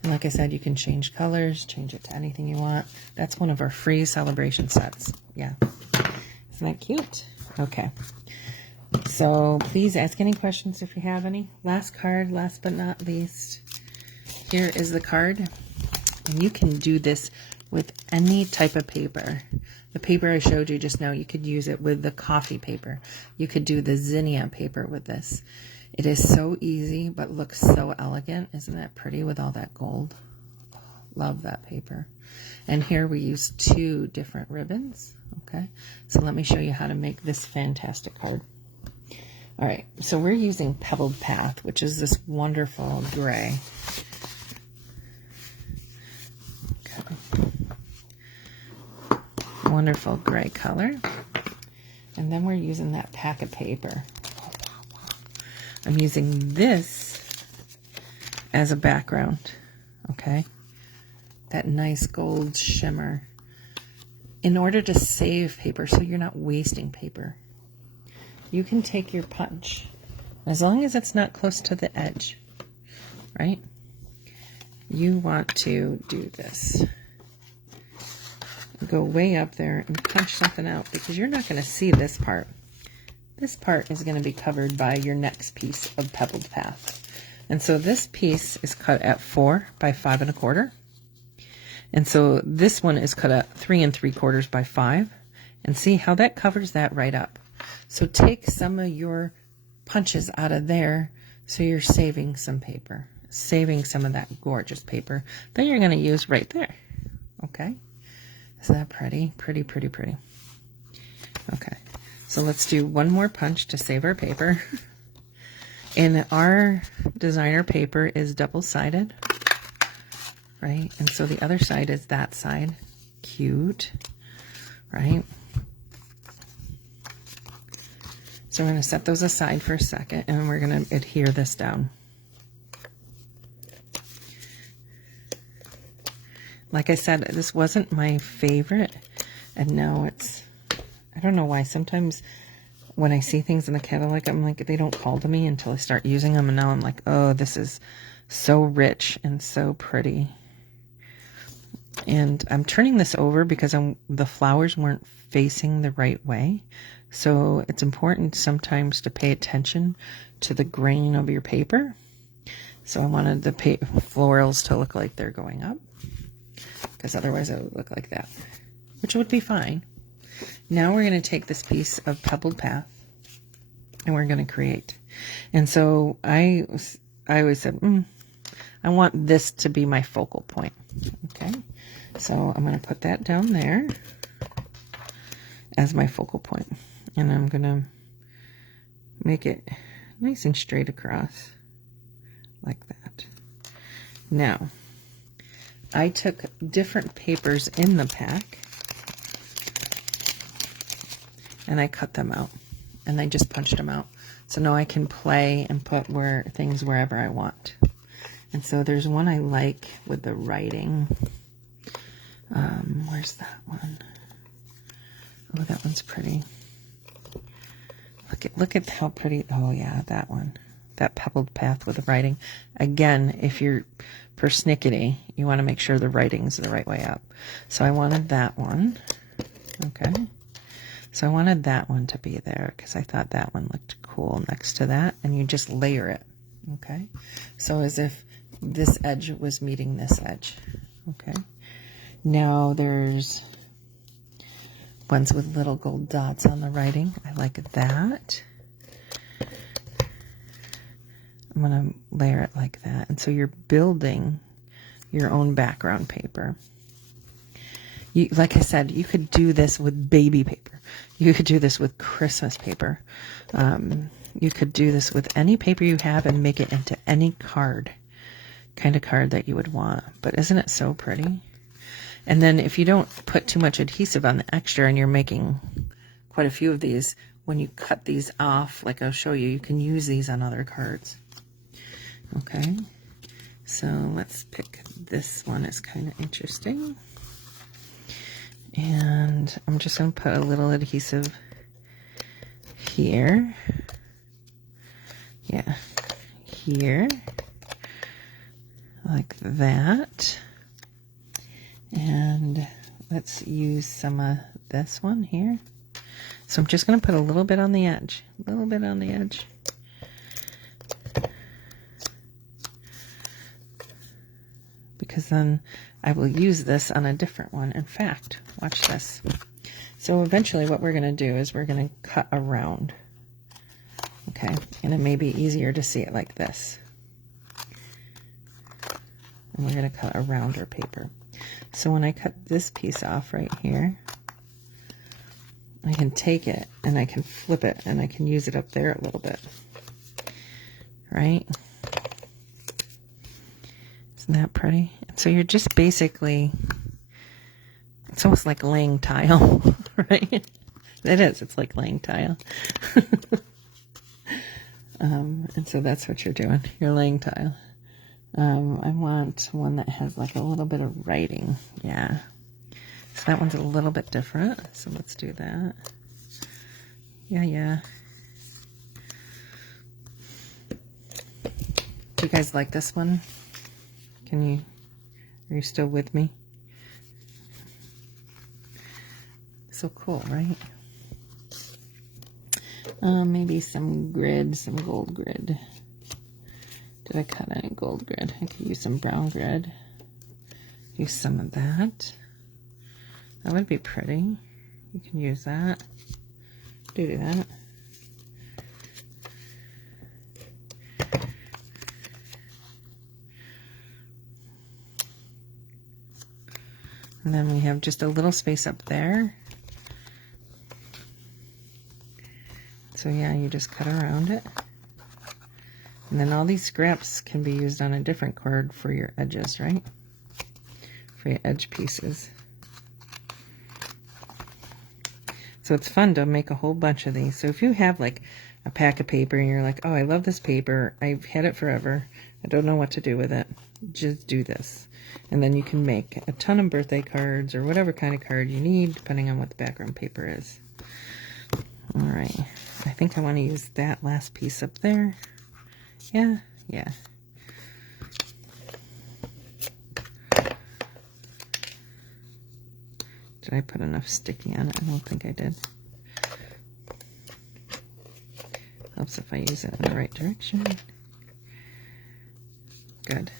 And like I said, you can change colors, change it to anything you want. That's one of our free celebration sets. Yeah. Isn't that cute? Okay. So please ask any questions if you have any. Last card, last but not least. Here is the card. And you can do this with any type of paper. The paper I showed you just now, you could use it with the coffee paper. You could do the zinnia paper with this. It is so easy, but looks so elegant. Isn't that pretty with all that gold? Love that paper. And here we use 2 different ribbons. Okay, so let me show you how to make this fantastic card. All right, so we're using Pebbled Path, which is this wonderful gray. Okay. Wonderful gray color. And then we're using that pack of paper. I'm using this as a background, okay? That nice gold shimmer. In order to save paper so you're not wasting paper, you can take your punch, as long as it's not close to the edge, right? You want to do this. Go way up there and punch something out because you're not going to see this part. This part is going to be covered by your next piece of Pebbled Path. And so this piece is cut at 4 by 5 1/4. And so this one is cut at 3 3/4 by 5. And see how that covers that right up. So take some of your punches out of there so you're saving some paper. Saving some of that gorgeous paper that you're going to use right there. Okay? Isn't that pretty? Pretty, pretty, pretty. Okay. So let's do one more punch to save our paper. And our designer paper is double-sided, right? And so the other side is that side. Cute, right? So we're going to set those aside for a second, and we're going to adhere this down. Like I said, this wasn't my favorite, and now it's, I don't know why. Sometimes when I see things in the catalog, I'm like, they don't call to me until I start using them. And now I'm like, oh, this is so rich and so pretty. And I'm turning this over because the flowers weren't facing the right way. So it's important sometimes to pay attention to the grain of your paper. So I wanted the florals to look like they're going up, because otherwise it would look like that, which would be fine. Now we're going to take this piece of pebbled path and we're going to create. And so I always said, I want this to be my focal point. Okay, so I'm going to put that down there as my focal point, and I'm going to make it nice and straight across like that. Now, I took different papers in the pack and I cut them out, and I just punched them out. So now I can play and put things wherever I want. And so there's one I like with the writing. Where's that one? Oh, that one's pretty. Look at how pretty. Oh yeah, that one. That pebbled path with the writing. Again, if you're persnickety, you want to make sure the writing's the right way up. So I wanted that one. Okay. So I wanted that one to be there because I thought that one looked cool next to that, and you just layer it. Okay. So as if this edge was meeting this edge. Okay. Now there's ones with little gold dots on the writing. I like that. I'm going to layer it like that. And so you're building your own background paper. Like I said, you could do this with baby paper. You could do this with Christmas paper. You could do this with any paper you have and make it into any kind of card that you would want. But isn't it so pretty? And then if you don't put too much adhesive on the extra and you're making quite a few of these, when you cut these off, like I'll show you, you can use these on other cards. Okay, so let's pick this one. It's kind of interesting. And I'm just going to put a little adhesive here. Yeah, here. Like that. And let's use some of this one here. So I'm just going to put a little bit on the edge. A little bit on the edge. Because then I will use this on a different one. In fact, watch this. So eventually what we're going to do is we're going to cut around. Okay, and it may be easier to see it like this. And we're going to cut around our paper. So when I cut this piece off right here, I can take it and I can flip it and I can use it up there a little bit. Right? Isn't that pretty? So you're just basically, it's almost like laying tile, right? It is. It's like laying tile. And so that's what you're doing. You're laying tile. I want one that has like a little bit of writing. Yeah. So that one's a little bit different. So let's do that. Yeah. Do you guys like this one? Are you still with me? So cool, right? Maybe some grid, some gold grid. Did I cut any gold grid? I could use some brown grid. Use some of that. That would be pretty. You can use that. Do that. And then we have just a little space up there. So yeah, you just cut around it. And then all these scraps can be used on a different card for your edges, right? For your edge pieces. So it's fun to make a whole bunch of these. So if you have like a pack of paper and you're like, oh, I love this paper. I've had it forever. I don't know what to do with it. Just do this. And then you can make a ton of birthday cards or whatever kind of card you need, depending on what the background paper is. All right. I think I want to use that last piece up there. Yeah. Did I put enough sticky on it? I don't think I did. Helps if I use it in the right direction. Good.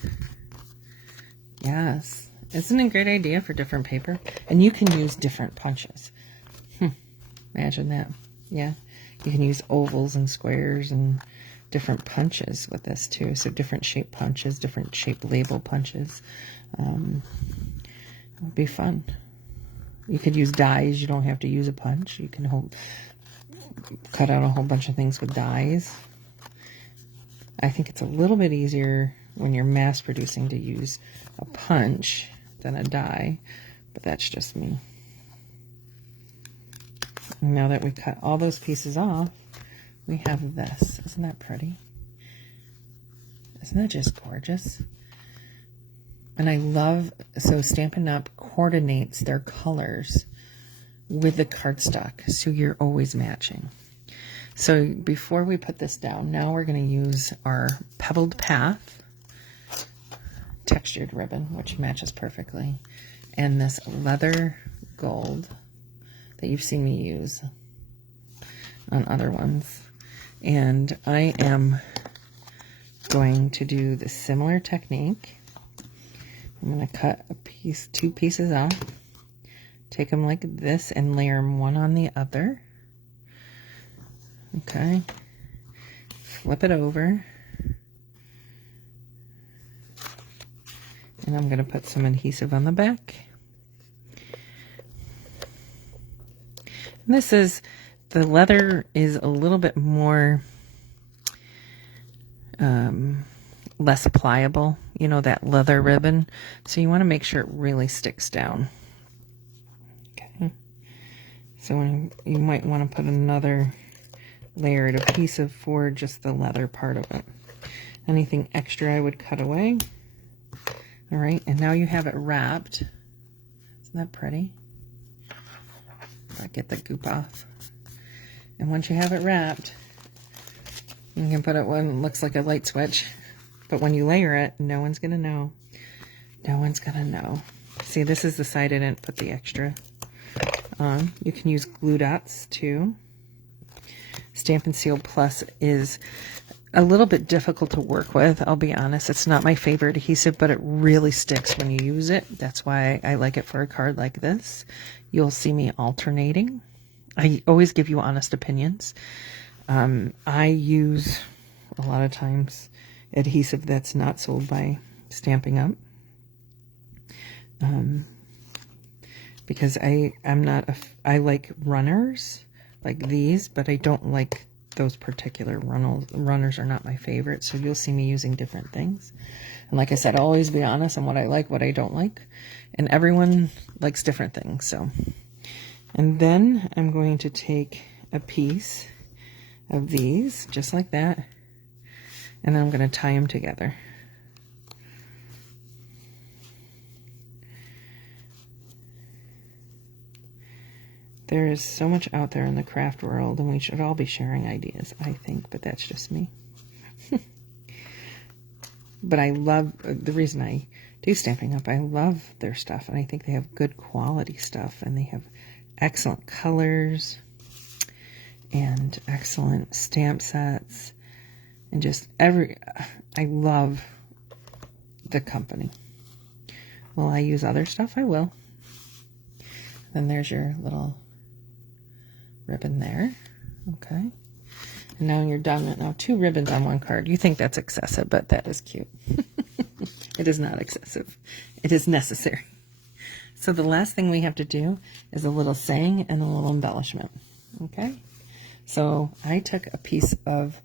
Yes. Isn't it a great idea for different paper? And you can use different punches. Imagine that. Yeah. You can use ovals and squares and different punches with this too. So different shape punches, different shape label punches. It would be fun. You could use dies. You don't have to use a punch. You can cut out a whole bunch of things with dies. I think it's a little bit easier when you're mass producing to use a punch than a die, but that's just me. And now that we cut all those pieces off, we have this. Isn't that pretty? Isn't that just gorgeous? And I love, so Stampin' Up! Coordinates their colors with the cardstock, so you're always matching. So before we put this down, now we're going to use our Pebbled Path textured ribbon, which matches perfectly, and this leather gold that you've seen me use on other ones. And I am going to do the similar technique. I'm going to cut two pieces off, take them like this and layer them one on the other. Okay, flip it over, and I'm going to put some adhesive on the back. And this is, the leather is a little bit more less pliable, you know, that leather ribbon, so you want to make sure it really sticks down. Okay, so you might want to put another layered adhesive for just the leather part of it. Anything extra I would cut away. All right, and now you have it wrapped. Isn't that pretty? Get the goop off. And once you have it wrapped, you can put it when it looks like a light switch, but when you layer it, no one's gonna know. No one's gonna know. See, this is the side I didn't put the extra on. You can use glue dots too. Stampin' Seal Plus is a little bit difficult to work with, I'll be honest. It's not my favorite adhesive, but it really sticks when you use it. That's why I like it for a card like this. You'll see me alternating. I always give you honest opinions. I use a lot of times adhesive that's not sold by Stampin' Up. Because I'm not I like runners like these, but I don't like those particular runners are not my favorite, so you'll see me using different things. And like I said, I'll always be honest on what I like, what I don't like, and everyone likes different things. So, and then I'm going to take a piece of these just like that, and then I'm going to tie them together. There is so much out there in the craft world, and we should all be sharing ideas, I think, but that's just me. But I love, the reason I do Stampin' Up, I love their stuff, and I think they have good quality stuff, and they have excellent colors, and excellent stamp sets, and just I love the company. Will I use other stuff? I will. Then there's your little ribbon there. Okay, and now you're done. Now 2 ribbons on 1 card. You think that's excessive, but that is cute. It is not excessive. It is necessary. So the last thing we have to do is a little saying and a little embellishment. Okay, so I took a piece of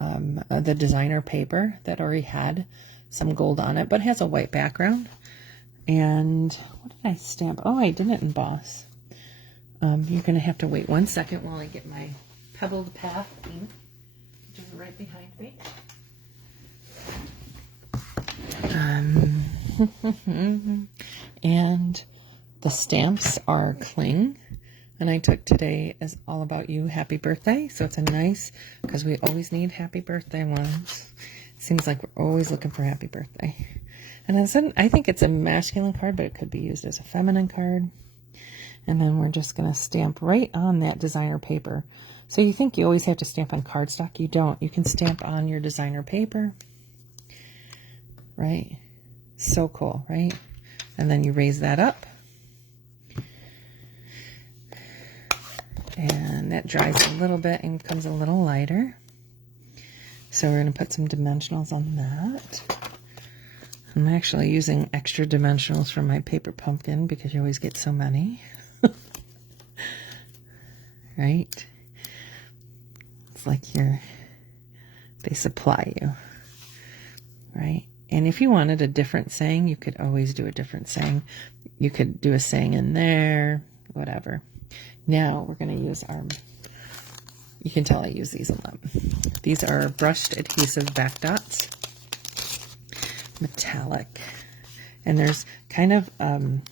the designer paper that already had some gold on it, but has a white background. And what did I stamp? Oh, I didn't emboss. You're going to have to wait 1 second while I get my Pebbled Path ink, which is right behind me. And the stamps are cling. And I took today as all about you, happy birthday. So it's a nice, because we always need happy birthday ones. Seems like we're always looking for happy birthday. And I think it's a masculine card, but it could be used as a feminine card. And then we're just going to stamp right on that designer paper. So you think you always have to stamp on cardstock. You don't. You can stamp on your designer paper. Right? So cool, right? And then you raise that up. And that dries a little bit and becomes a little lighter. So we're going to put some dimensionals on that. I'm actually using extra dimensionals from my paper pumpkin because you always get so many. Right? It's like they supply you. Right? And if you wanted a different saying, you could always do a different saying. You could do a saying in there, whatever. Now we're going to use you can tell I use these a lot. These are brushed adhesive back dots. Metallic. And there's kind of, it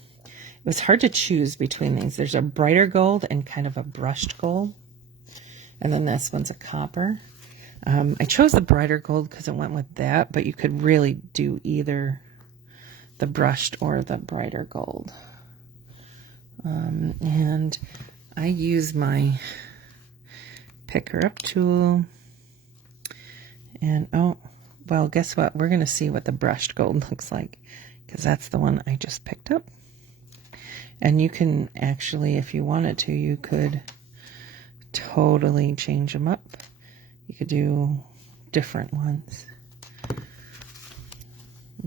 was hard to choose between these. There's a brighter gold and kind of a brushed gold. And then this one's a copper. I chose the brighter gold because it went with that, but you could really do either the brushed or the brighter gold. And I use my picker up tool. And oh, well, guess what? We're going to see what the brushed gold looks like because that's the one I just picked up. And you can actually, if you wanted to, you could totally change them up. You could do different ones.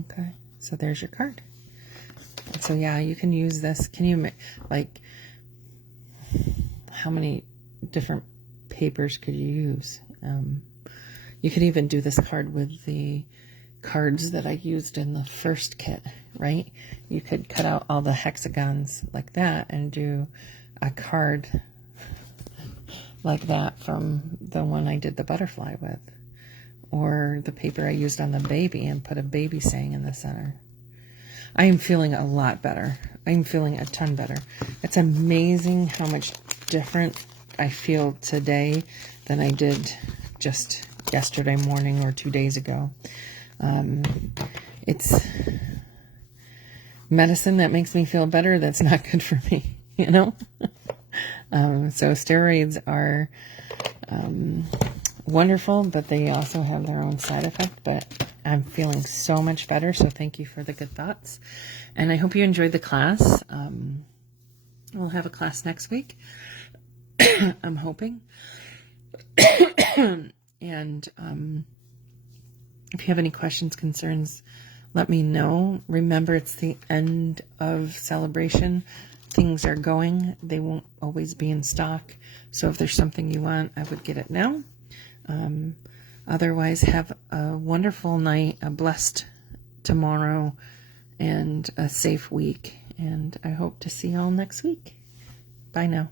Okay, so there's your card. And so yeah, you can use this. Can you, like, how many different papers could you use? You could even do this card with the cards that I used in the first kit, right? You could cut out all the hexagons like that and do a card like that from the one I did the butterfly with. Or the paper I used on the baby and put a baby saying in the center. I am feeling a lot better. I'm feeling a ton better. It's amazing how much different I feel today than I did just yesterday morning or 2 days ago. It's medicine that makes me feel better. That's not good for me, you know? So steroids are wonderful, but they also have their own side effect. But I'm feeling so much better, so thank you for the good thoughts. And I hope you enjoyed the class. We'll have a class next week. I'm hoping. And if you have any questions, concerns, let me know. Remember, it's the end of celebration. Things are going. They won't always be in stock. So if there's something you want, I would get it now. Otherwise, have a wonderful night, a blessed tomorrow, and a safe week. And I hope to see you all next week. Bye now.